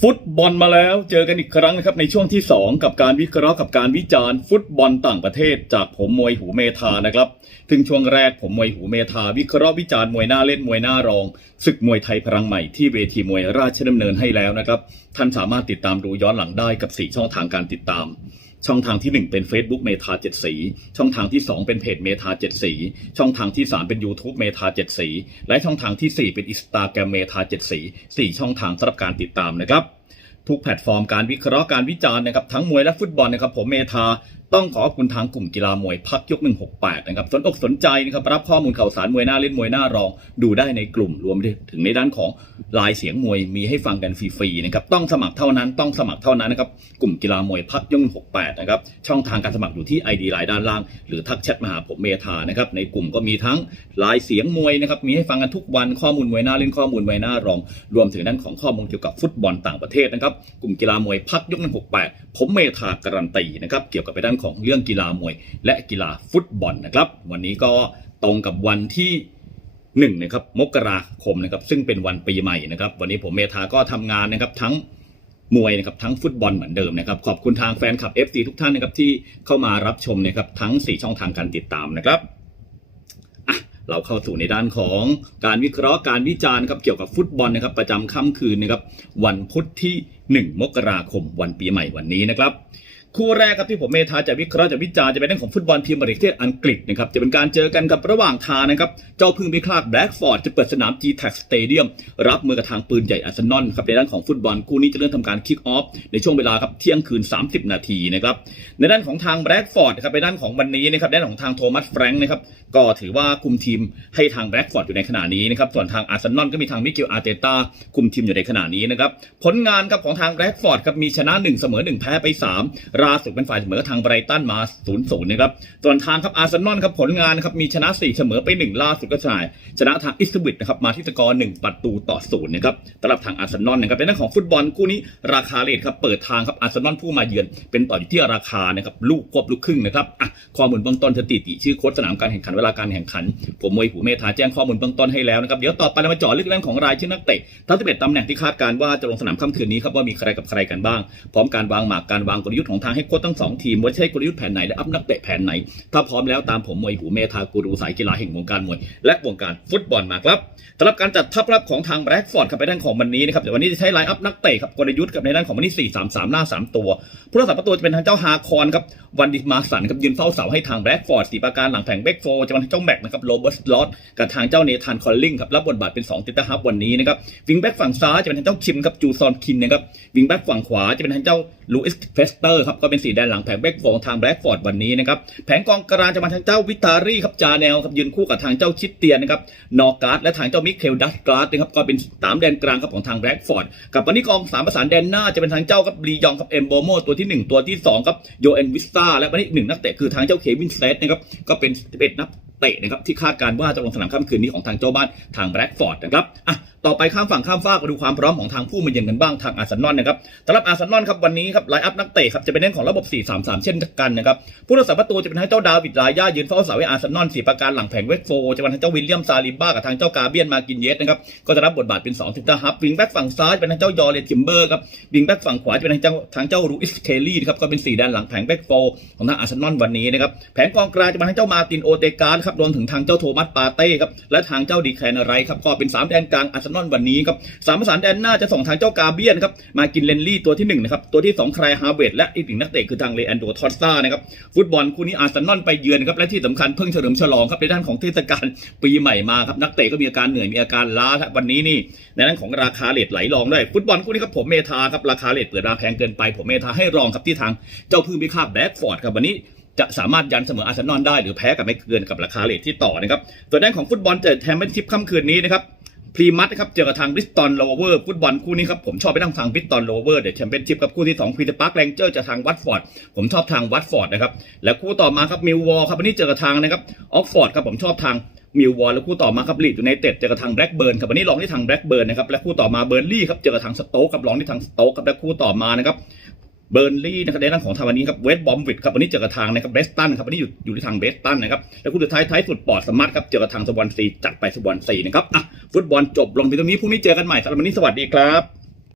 ฟุตบอลมาแล้วเจอกันอีกครั้งนะครับในช่วงที่ 2 กับการวิเคราะห์กับการวิจารณ์ฟุตบอลต่างประเทศ จากผมมวยหูเมธานะครับถึงช่วงแรกผมมวยหูเมธาวิเคราะห์วิจารณ์มวยหน้าเล่นมวยหน้ารองศึกมวยไทยพลังใหม่ที่เวทีมวยราชดำเนินให้แล้วนะครับ ท่านสามารถติดตามดูย้อนหลังได้กับ 4 ช่องทางการติดตาม ช่องทางที่ 1 เป็น Facebook เมธาเจ็ดสี ช่องทางที่ 2 เป็นเพจเมธาเจ็ดสี ช่องทางที่ 3 เป็น YouTube เมธาเจ็ดสี และช่องทางที่ 4 เป็นอินสตาแกรมเมธาเจ็ดสีสี่ช่องทางสำหรับการติดตามนะครับ ทุกแพลตฟอร์มการวิเคราะห์การวิจารณ์นะครับทั้งมวยและฟุตบอลนะครับผมเมธา ต้องขอขอบคุณทางกลุ่มกีฬามวยพักยก 168 นะครับ สนอกสนใจนะครับรับข้อมูลข่าวสารมวยหน้าเล่นมวยหน้ารอง ดูได้ในกลุ่มรวมถึงในด้านของลายเสียงมวยมีให้ฟังกันฟรีๆนะครับต้องสมัครเท่านั้นต้องสมัครเท่านั้นนะครับกลุ่มกีฬามวยพักยก 168 นะครับช่องทางการสมัครอยู่ที่ ID ไลน์ด้านล่าง หรือทักแชทมาหาผมเมธานะครับในกลุ่มก็มีทั้งลายเสียงมวยนะครับมีให้ฟังกันทุกวันข้อมูลมวยหน้าเล่นข้อมูลมวยหน้ารอง รวมถึงด้านของข้อมูลเกี่ยวกับฟุตบอลต่างประเทศนะครับกลุ่มกีฬามวยพักยก 168 ผมเมธาการันตีนะครับเกี่ยวกับไปด้านของเรื่องกีฬามวย และกีฬาฟุตบอลนะครับ วันนี้ก็ตรงกับวันที่หนึ่งนะครับมกราคมนะครับซึ่งเป็นวันปีใหม่นะครับ วันนี้ผมเมธาก็ทำงานนะครับทั้งมวยนะครับทั้งฟุตบอลเหมือนเดิมนะครับขอบคุณทางแฟนคลับ FC ทุกท่านนะครับที่เข้ามารับชมนะครับทั้ง 4 ช่องทางการติดตามนะครับเราเข้าสู่ในด้านของการวิเคราะห์การวิจารณ์ครับเกี่ยวกับฟุตบอลนะครับประจำค่ำคืนนะครับวันพุธที่ 1 มกราคมวันปีใหม่วันนี้นะครับ คู่แรกครับที่ผมเมธาจะวิเคราะห์จะวิจารณ์จะเป็นเรื่องของฟุตบอลพรีเมียร์ลีกประเทศอังกฤษนะครับจะเป็นการเจอกันกับระหว่างทางนะครับ เจ้าพึ่งพิฆาตแบล็กฟอร์ดจะเปิดสนาม G-Tac Stadium รับมือกับทางปืนใหญ่อาร์เซนอลครับในด้านของฟุตบอลคู่นี้จะเริ่มทำการคิกออฟในช่วงเวลาครับเที่ยงคืน 30 นาทีนะครับในด้านของทางแบล็กฟอร์ดครับในด้านของวันนี้นะครับในด้านของทางโทมัสแฟรงค์นะครับก็ถือว่าคุมทีมให้ทางแบล็กฟอร์ดอยู่ในขณะนี้นะครับส่วนทางอาร์เซนอลก็มีทางมิเกลอาร์เตตาคุมทีมอยู่ในขณะนี้นะครับผลงานครับของทางแบล็กฟอร์ดครับมีชนะ1เสมอ1แพ้ไป3ล่าสุดเป็นฝ่ายเสมอทางไบรตันมา0-0นย์ะครับส่วนทางครับอาร์เซนอลครับผลงานครับมีชนะ 4 เสมอไป 1 ล่าสุดก็ชนะชนะทางอิสบิทนะครับมาที่สกอร์1ประตูต่อศูนย์นะครับสำหรับทางอาร์เซนอลนะครับเป็นเรื่องของฟุตบอลคู่นี้ราคาเลทครับเปิดทางครับอาร์เซนอลผู้มาเยือน เป็นต่ออยู่ที่ราคานะครับลูกควบลูกครึ่งนะครับอะข้อมูลเบื้องต้นสถิติชื่อโค้ชสนามการแข่งขันเวลาการแข่งขัน ผมมวยหูเมธาแจ้งข้อมูลเบื้องต้นให้แล้วนะครับเดี๋ยวต่อไปเรามาเจาะลึกเรื่องของรายชื่อนักเตะทั้ง11ตำแหน่งที่คาดการณ์ว่าจะลงสนามค่ำคืนนี้ครับว่ามีใครกับใครกันบ้าง พร้อมการวางหมากการวางกลยุทธ์ของทางให้โค้ชทั้งสองทีมว่าใช้กลยุทธ์แผนไหนและอัพนักเตะแผนไหน ถ้าพร้อมแล้วตามผมมวยหูเมธากูรูสายกีฬาแห่งวงการมวยและวงการฟุตบอลมาครับสำหรับการจัดทัพรับของทางแบล็กฟอร์ดครับไปด้านของวันนี้นะครับเดี๋ยววันนี้จะใช้ไลน์อัพนักเตะครับกลยุทธ์กับในด้านของวันนี้4 3 3หน้า 3 ตัวผู้รักษาประตูจะเป็นทางเจ้าฮาคอนครับวันดิมาสันครับยืนเฝ้าเสาให้ทางแบล็กฟอร์ดสีประการหลังแผงเบกโฟจะเป็นเจ้าแม็กนะครับโรเบิร์ตลอตกับทางเจ้าเนธานคอลลิงครับรับบทบาทเป็น2ติตาฮับวันนี้นะครับวิงแบ็กฝั่งซ้ายจะเป็นทางเจ้าคิมครับจูซอนคินนะครับวิงแบ็กฝั่งขวาจะเป็นทางเจ้าลูอิสเฟสเตอร์ครับก็เป็นสีแดนหลังแผงแบ็กของทางแบล็กฟอร์ดวันนี้นะครับแผงกองกลางจะมาทางเจ้าวิตารี่ครับจาแนลครับยืนคู่กับทางเจ้าชิดเตียนนะครับนอการ์ดและทางเจ้ามิเคลดัสกราดนะครับก็เป็นสามแดนกลางครับของทางแบล็กฟอร์ดกับวันนี้กองสามประสานแดนหน้าจะเป็นทางเจ้าครับลียองครับเอมโบโมตัวที่หนึ่งตัวที่สองครับโยเอนวิสตาและวันนี้หนึ่งนักเตะคือทางเจ้าเควินเซตนะครับก็เป็น11นัก เตะนะครับที่คาดการว่าจะลงสนามค่ำคืนนี้ของทางเจ้าบ้านทางแบล็กฟอร์ดนะครับอะต่อไปข้ามฝั่งข้ามฟากมาดูความพร้อมของทางผู้มาเยือนกันบ้างทางอาร์เซนอลนะครับสำหรับอาร์เซนอลครับวันนี้ครับไลน์อัพนักเตะครับจะเป็นเรื่องของระบบ 4-3-3 เช่นกันนะครับผู้รักษาประตูจะเป็นทางเจ้าดาวิดลายายืนเฝ้าเสาให้อาร์เซนอลสีประการหลังแผงเวกโฟจะเป็นทางเจ้าวิลเลียมซาลิบ้ากับทางเจ้ากาเบียนมากินเยสนะครับก็จะรับบทบาทเป็น2ทิตาฮับวิงแบ็กฝั่งซ้ายจะเป็นทางเจ้ายอเลติมเบอร์ครับวิงแบ็กฝั่งขวาจะเป็นทางเจ้าทางเจ้ารูอิสเคลลี่ครับก็เป็นสี่ด้านหลังแผงแบ็กโฟของทางอาร์เซนอลวันนี้นะครับแผงกองกลางจะเป็นทางเจ้ามาตินโอเตการ์ครับรวมถึงทางเจ้าโทมัสปาเต้ครับและทางเจ้าดีแคนอะไรครับก็เป็นสามแดนกลางอาร์เซนอลวันนี้ครับสามประสานแดนหน้าจะส่งทางเจ้ากาเบียนครับมากินเลนลี่ตัวที่1นะครับตัวที่2ใครฮาเวดและอีกหนึ่งนักเตะคือทางเลอันโดทอสซานะครับฟุตบอลคู่นี้อาร์เซนอลไปเยือนครับและที่สำคัญเพิ่งเฉลิมฉลองครับในด้านของเทศกาลปีใหม่มาครับนักเตะก็มีอาการเหนื่อยมีอาการล้าครับวันนี้นี่ในด้านของราคาเลทไหลรองด้วยฟุตบอลคู่นี้ครับผมเมธาครับราคาเลทเปิดราแพงเกินไปผมเมธาให้รองครับที่ทางเจ้าพึ่งพิฆาตแบล็กฟอร์ดครับวันนี้ จะสามารถยันเสมออาร์เซนอลได้หรือแพ้กับไม่เกินกับราคาเลทที่ต่อนะครับส่วนด้านของฟุตบอลเจอแชมเปี้ยนชิพค่ำคืนนี้นะครับพรีมัตนะครับเจอกับทางบริสตันโลเวอร์ฟุตบอลคู่นี้ครับผมชอบไปทางทางบริสตันโลเวอร์เดี๋ยวแชมเปี้ยนชิพกับคู่ที่2ควีนปาร์คแรงเจอร์จะทางวัตฟอร์ดผมชอบทางวัตฟอร์ดนะครับและคู่ต่อมาครับมิลวอลครับวันนี้เจอกับทางนะครับออกฟอร์ดครับผมชอบทางมิลวอลและคู่ต่อมาครับลีดอยู่ในเต็ดเจอกับทางแบล็กเบิร์นครับวันนี้ลองที่ทางแบล็กเบิร์นนะครับและคู่ต่อมาเบอร์ลี่ครับเจอกับทางสโต๊กครับลองที่ทางสโต๊กครับและคู่ต่อมานะครับ เบอร์นลี่นะครับในด้านของทางวันนี้ครับเวสต์บอมวิดครับวันนี้เจอกับทางนะครับเบสตันครับวันนี้อยู่อยู่ที่ทางเบสตันนะครับแล้วคู่สุดท้ายท้ายสุดปอดสมาร์ทครับเจอกับทางสวอนซีจัดไปสวอนซีนะครับอะฟุตบอลจบลงไปตรงนี้พรุ่งนี้เจอกันใหม่สำหรับวันนี้สวัสดีครับ